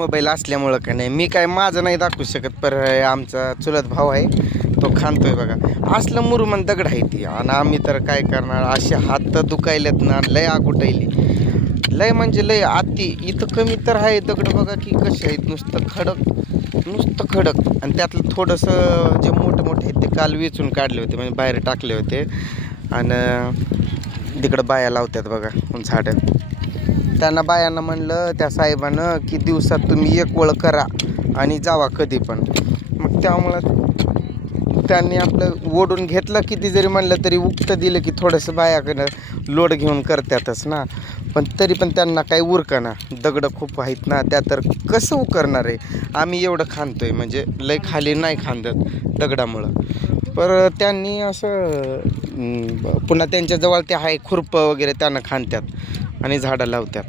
Mobile असल्यामुळं का नाही मी काय माझं नाही दाखवू शकत पर आमचा चुलत भाऊ आहे तो खांदतोय बघा. असलं मुरुमन दगड आहे ती आणि आम्ही तर काय करणार असे हात दुखायलेत ना लय आगुटायली. लय म्हणजे लय आती इथं कमी तर आहे दगड बघा की कसे आहेत नुसतं खडक नुसतं खडक. आणि त्यातलं थोडंसं जे मोठे मोठे आहेत ते काल वेचून काढले होते म्हणजे बाहेर टाकले होते. आणि तिकडं बाया लावतात बघा झाडं त्यांना बायांना म्हणलं त्या साहेबानं की दिवसात तुम्ही एक वळ करा आणि जावा कधी पण. मग त्यामुळं त्यांनी आपलं ओढून घेतलं किती जरी म्हणलं तरी उक्त दिलं की थोडंसं बायाकडं लोड घेऊन करतातच ना. पण तरी पण त्यांना काही उरकना. दगडं खूप आहेत ना त्या तर कसं उकरणार आहे? आम्ही एवढं खांदतोय म्हणजे लय खाली नाही खांदत दगडामुळं. पर त्यांनी असं पुन्हा त्यांच्याजवळ ते आहे खुरपं वगैरे त्यांना खांदतात. आणि झाडं लावतात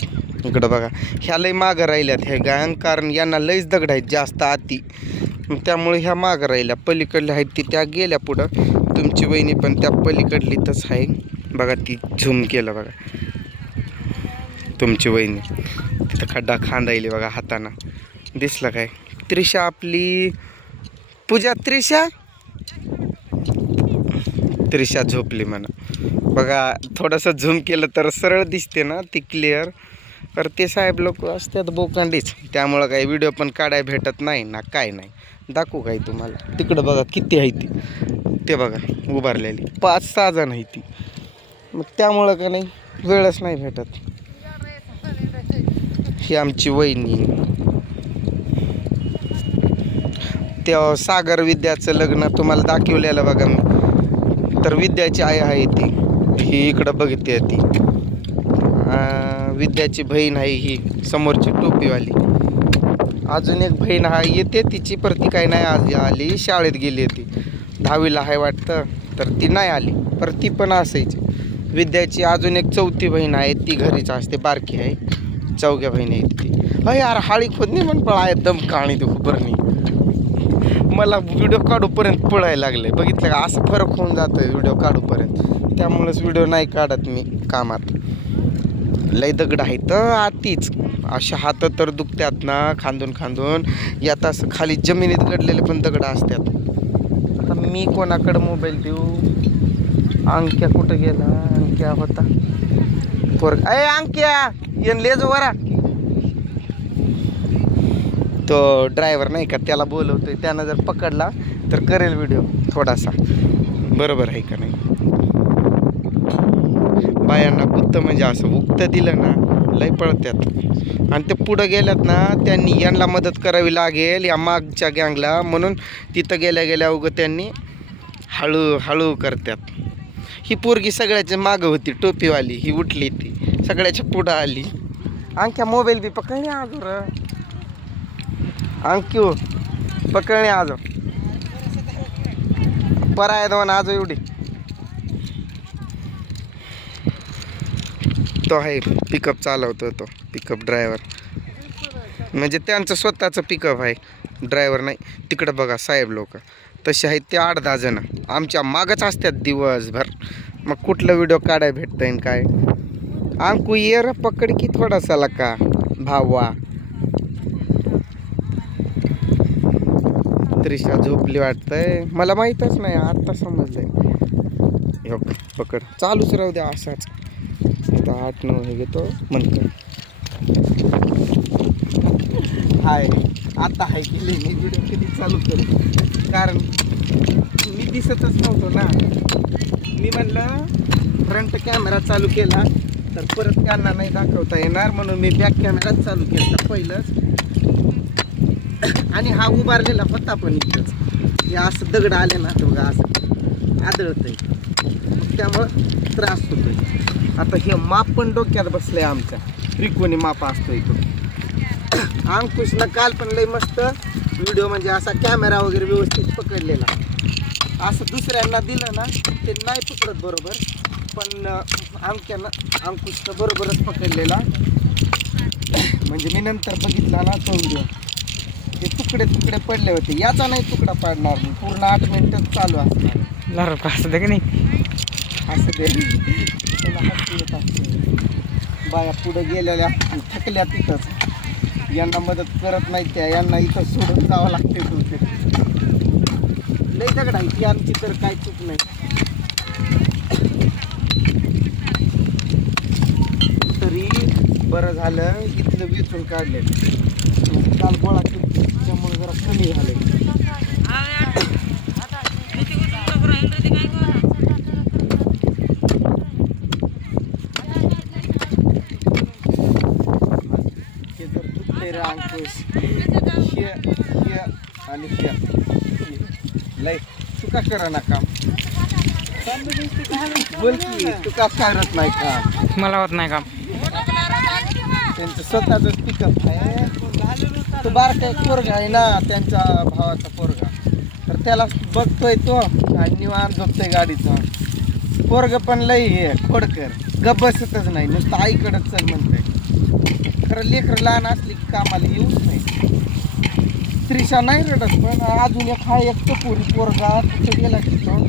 इकडं बघा ह्या लय मागं राहिल्यात ह्या गायन कारण यांना लयच दगड आहेत जास्त आती त्यामुळे ह्या मागं राहिल्या. पलीकडल्या आहेत ती त्या गेल्या पुढं. तुमची वहिनी पण त्या पलीकडली तच आहे. बघा ती झूम केलं बघा. तुमची वहिनी. तिथं खड्डा खांदायली बघा हातानं. दिसलं काय? त्रिशा आपली पूजा त्रिशा? त्रिशा झोपली म्हणा. बघा थोडंसं झूम केलं तर सरळ दिसते ना ती क्लिअर तर ते साहेब लोक असतात बोकांडीच. त्यामुळं काही व्हिडिओ पण काढाय भेटत नाही ना काय नाही. दाखवू काय तुम्हाला. तिकडं बघा किती आहे ती. ते बघा उभारलेली. पाच सहा जण आहे ती. मग त्यामुळं का नाही? वेळच नाही भेटत. ही आमची वहिनी. त्या सागर विद्याचं लग्न तुम्हाला दाखवलेलं बघा मी. तर विद्याची आई आहे ती. ही इकडं बघते ती. विद्याची बहीण आहे ही समोरची टोपीवाली. अजून एक बहीण हा येते तिची पर ती काही नाही आज आली शाळेत गेली ती दहावीला आहे वाटतं तर ती नाही आली पर ती पण असायची. विद्याची अजून एक चौथी बहीण आहे ती घरीच असते बारकी आहे. चौघ्या बहीण आहेत ती. अ यार हाळी खोदणी पण पळाय दम काणी ते उभरणी. मला व्हिडिओ काढूपर्यंत पळायला लागले बघितलं का असं फरक होऊन जातं व्हिडिओ काढूपर्यंत. त्यामुळेच व्हिडिओ नाही काढत मी कामात. लय दगड तर आतीच. अशा हात तर दुखतात ना खांदून खांदून. यात असं खाली जमिनीत गडलेले पण दगड असतात आता मी कोणाकडं मोबाईल देऊ? अंक्या कुठं गेला? अंक्या होता. पोर अय अंक्या येन लेज वरा. तो ड्रायव्हर नाही का त्याला बोलवतोय. त्यानं जर पकडला तर करेल व्हिडिओ थोडासा. बरोबर आहे का नाही? बायांना गुत्त म्हणजे असं उक्त दिलं ना लय पळत्यात. आणि ते पुढं गेल्यात ना त्यांनी यांना मदत करावी लागेल या मागच्या गँगला म्हणून तिथं गेल्या गेल्या उगं त्यांनी हळू हळू करतात ही पोरगी सगळ्याच्या मागं होती टोपीवाली ही उठली ती सगळ्याच्या पुढं आली. आणख्या मोबाईल बी पकडणे आजोर आणखी पकडणे आजो पराय दोन आजो एवढी. तो आहे पिकअप चालवतो तो पिकअप ड्रायव्हर म्हणजे त्यांचं स्वतःचं पिकअप आहे ड्रायव्हर नाही. तिकडं बघा साहेब लोक तसे आहेत ते आठ दहा जण. आमच्या मागच असतात दिवसभर. मग कुठलं व्हिडिओ काढाय भेटतं आणि काय? अंकू ये पकड की थोडासा का? भावा. त्रिशा झोपली वाटतंय. मला माहीतच नाही आत्ता समजलंय. पकड. चालूच राहू द्या असाच. आता आठ नऊ हे घेतो म्हणतो. हाय. आता हाय केली मी व्हिडिओ कधी चालू करू? कारण मी दिसतच नव्हतो ना. मी म्हणलं फ्रंट कॅमेरा चालू केला तर परत त्यांना नाही दाखवता येणार म्हणून मी बॅक कॅमेराच चालू केला पहिलंच. आणि हा उभारलेला होता पण इथंच. हे असं दगड आले ना तर बघा असं आदळत मग त्यामुळं त्रास होतोय. आता हे माप पण डोक्यात बसलंय आमच्या. त्रिकोणी माप असतो इकडं अंकुशनं काल पण लय मस्त व्हिडिओ म्हणजे असा कॅमेरा वगैरे व्यवस्थित पकडलेला. असं दुसऱ्यांना दिलं ना ते नाही पकडत बरोबर पण अंक्यानं अंकुशनं बरोबरच पकडलेला. म्हणजे मी नंतर बघितला ना तो व्हिडिओ ते तुकडे तुकडे पडले होते. याचा नाही तुकडा पाडणार पूर्ण आठ मिनिटच चालू असणार. असं का नाही? असं दे. बाया पुढं गेलेल्या थकल्या तिथंच. यांना मदत करत नाही त्या. यांना इथं सोडून जावं लागते तुमचे लई दगड आहे. आमची तर काय चूक नाही. तरी बरं झालं इथलं वेचून काढले म्हणजे काल गोळा त्यामुळे जरा कमी झाले हे जर दुखते रे अंकुश हे हे आणि हे. लय तू का करा ना काम? बोल की तू का करत नाही काम? मला होत नाही काम. त्यांचं स्वतःच पिकअप आहे. तो बारका पोरगा आहे ना त्यांच्या भावाचा पोरगा. तर त्याला बघतोय तो आणि निवांत झोपतोय गाडीचा पोरग पण लई हे खोडकर. गप बसतच नाही नुसतं आईकडंच चल म्हणतोय. खरं लेकरं लहान असली की कामाला येऊच नाही. त्रिशा नाही रडत पण अजून एक हा एक पोरी पोरगा तिथं गेला तिथं.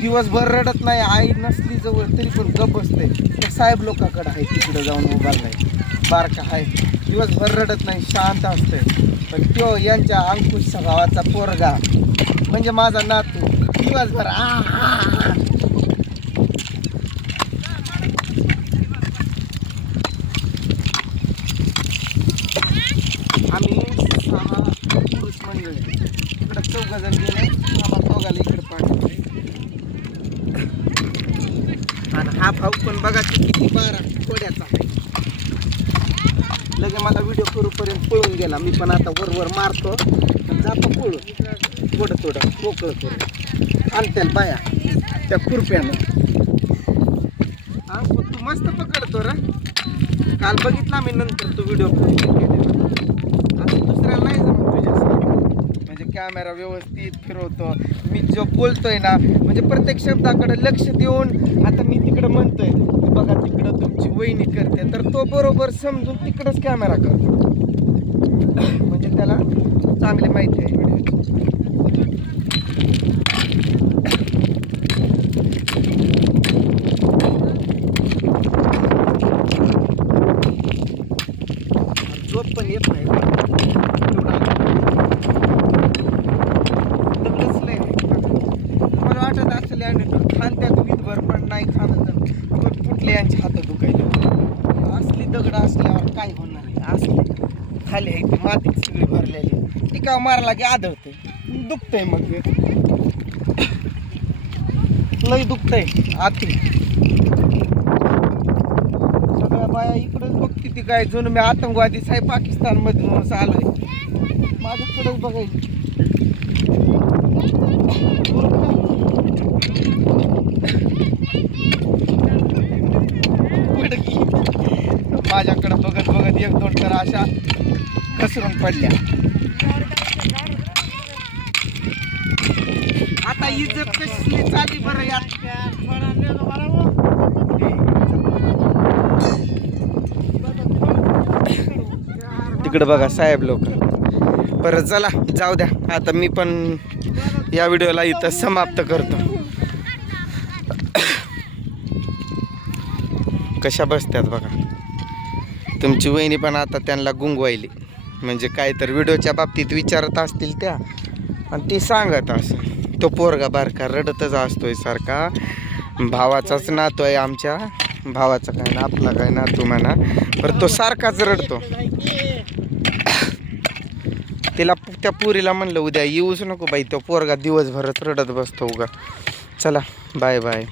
दिवसभर रडत नाही आई नसली जवळ तरी पण गप बसते. त्या साहेब लोकांकडे आहे तिकडे जाऊन उभा नाही बारका आहे दिवसभर रडत नाही शांत असते. पण तो यांच्या अंकुशच्या भावाचा पोरगा. म्हणजे माझा नातू. दिवसभर आ आ, आ. आम्ही सहा पुरुष मंडळी इकडं चौघ जण गेले. आम्हाला दोघाला इकडे पाणी आणि हा भाऊ पण बघा की किती बारा थोड्याचा लगे मला व्हिडिओ करूपर्यंत पळून गेला. मी पण आता वरवर मारतो. जातो पळून. थोडं थोडं मोकळं करून. आणत्याल बाया त्या खुरप्यानं. हा तू मस्त पकडतो रा. काल बघितला मी नंतर तो व्हिडिओ दुसऱ्याला नाही कॅमेरा व्यवस्थित फिरवतो. मी जो बोलतोय ना म्हणजे प्रत्येक शब्दाकडे लक्ष देऊन आता मी तिकडं म्हणतोय बघा तिकडं तुमची वहिनी करते तर तो बरोबर समजून तिकडंच कॅमेरा करतो. म्हणजे त्याला चांगली माहिती आहे व्हिडिओ झोप पण येत नाही तेवढा दगडच लय आहे. मला वाटत असेल आणि खान त्यात वीजभर पण नाही खाणं तर मग कुठले यांचे हात दुखायले असली दगड असल्यावर काय होणार आहे. असं खाली आहे ती माती सगळी भरलेली टिकाव मारला की आदळते. दुखतंय मग लई दुखतंय. आती सगळ्या बाया इकडंच बघ किती काय जुनं. मी आतंकवादीच आहे पाकिस्तान मधून आलोय. माझ्याकडेच बघायची पडकी. माझ्याकडं बघत बघत एक दोन तर अशा घसरून पडल्या. आता इज्जत कशी चाली बरं यात. बघा साहेब लोक. बरं चला जाऊ द्या. आता मी पण या व्हिडिओला इथं समाप्त करतो. कशा बसत्यात बघा. तुमची वहिनी पण आता त्यांना गुंगवायली. म्हणजे काय तर व्हिडिओच्या बाबतीत विचारत असतील त्या. आणि ती सांगत असं. तो पोरगा बारका रडतच असतोय सारखा. भावाचाच नातो आहे आमच्या. भावाचा काय ना आपला काय नातू म्हणा. पण तो सारखाच रडतो. तिला त्या पुरीला म्हणलं उद्या येऊच नको बाई तो पोरगा दिवसभरच रडत बसतो उगा. चला बाय बाय.